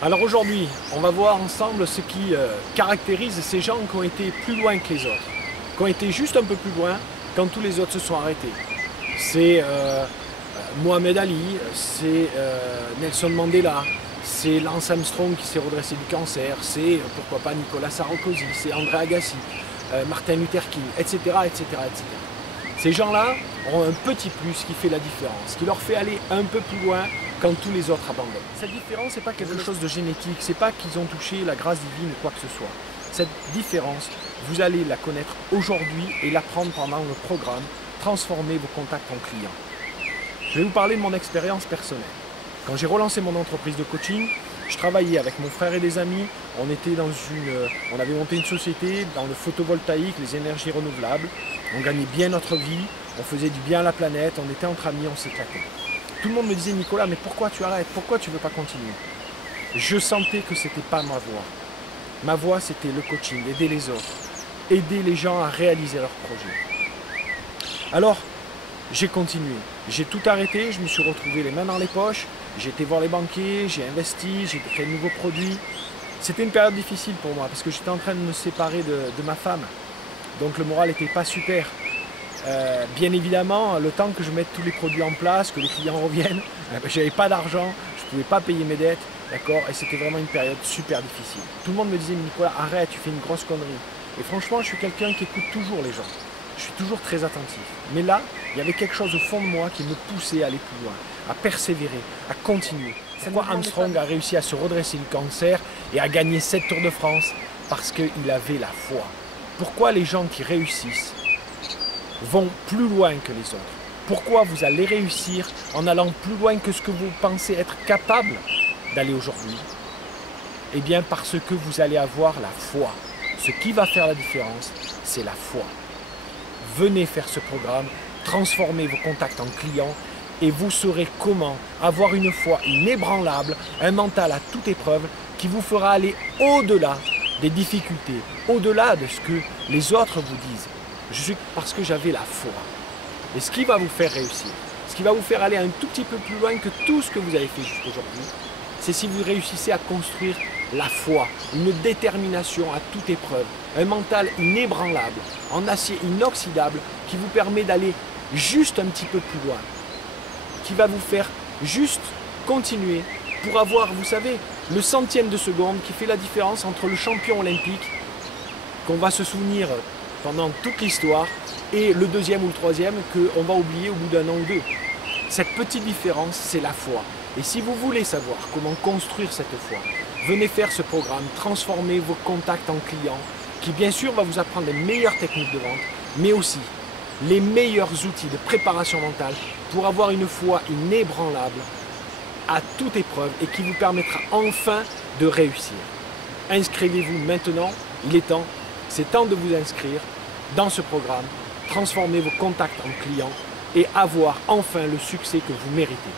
Alors aujourd'hui, on va voir ensemble ce qui caractérise ces gens qui ont été plus loin que les autres, qui ont été juste un peu plus loin quand tous les autres se sont arrêtés. C'est Mohamed Ali, c'est Nelson Mandela, c'est Lance Armstrong qui s'est redressé du cancer, c'est pourquoi pas Nicolas Sarkozy, c'est André Agassi, Martin Luther King, etc., etc., etc. Ces gens-là ont un petit plus qui fait la différence, qui leur fait aller un peu plus loin quand tous les autres abandonnent. Cette différence, c'est pas quelque chose de génétique, c'est pas qu'ils ont touché la grâce divine ou quoi que ce soit. Cette différence, vous allez la connaître aujourd'hui et l'apprendre pendant le programme Transformer vos contacts en clients. Je vais vous parler de mon expérience personnelle. Quand j'ai relancé mon entreprise de coaching, je travaillais avec mon frère et des amis. On avait monté une société dans le photovoltaïque, les énergies renouvelables. On gagnait bien notre vie, on faisait du bien à la planète, on était entre amis, on s'éclatait. Tout le monde me disait: Nicolas, mais pourquoi tu arrêtes? Pourquoi tu ne veux pas continuer? Je sentais que ce n'était pas ma voie. Ma voie, c'était le coaching, aider les autres, aider les gens à réaliser leurs projets. Alors, j'ai continué. J'ai tout arrêté, je me suis retrouvé les mains dans les poches. J'ai été voir les banquiers, j'ai investi, j'ai créé de nouveaux produits. C'était une période difficile pour moi parce que j'étais en train de me séparer de ma femme. Donc le moral n'était pas super. Bien évidemment, le temps que je mette tous les produits en place, que les clients reviennent, je n'avais pas d'argent, je ne pouvais pas payer mes dettes, d'accord. Et c'était vraiment une période super difficile. Tout le monde me disait: Nicolas, arrête, tu fais une grosse connerie. Et franchement, je suis quelqu'un qui écoute toujours les gens. Je suis toujours très attentif. Mais là, il y avait quelque chose au fond de moi qui me poussait à aller plus loin, à persévérer, à continuer. Pourquoi Armstrong a réussi à se redresser du cancer et à gagner 7 Tours de France? Parce qu'il avait la foi. Pourquoi les gens qui réussissent vont plus loin que les autres? Pourquoi vous allez réussir en allant plus loin que ce que vous pensez être capable d'aller aujourd'hui? Eh bien parce que vous allez avoir la foi. Ce qui va faire la différence, c'est la foi. Venez faire ce programme, transformez vos contacts en clients et vous saurez comment avoir une foi inébranlable, un mental à toute épreuve qui vous fera aller au-delà des difficultés, au-delà de ce que les autres vous disent. Parce que j'avais la foi. Et ce qui va vous faire réussir, ce qui va vous faire aller un tout petit peu plus loin que tout ce que vous avez fait jusqu'aujourd'hui, c'est si vous réussissez à construire la foi, une détermination à toute épreuve, un mental inébranlable, en acier inoxydable qui vous permet d'aller juste un petit peu plus loin, qui va vous faire juste continuer pour avoir, vous savez, le centième de seconde qui fait la différence entre le champion olympique qu'on va se souvenir pendant toute l'histoire et le deuxième ou le troisième qu'on va oublier au bout d'un an ou deux. Cette petite différence, c'est la foi. Et si vous voulez savoir comment construire cette foi, venez faire ce programme, transformer vos contacts en clients, qui bien sûr va vous apprendre les meilleures techniques de vente, mais aussi les meilleurs outils de préparation mentale pour avoir une foi inébranlable à toute épreuve et qui vous permettra enfin de réussir. Inscrivez-vous maintenant, il est temps, c'est temps de vous inscrire dans ce programme, transformer vos contacts en clients et avoir enfin le succès que vous méritez.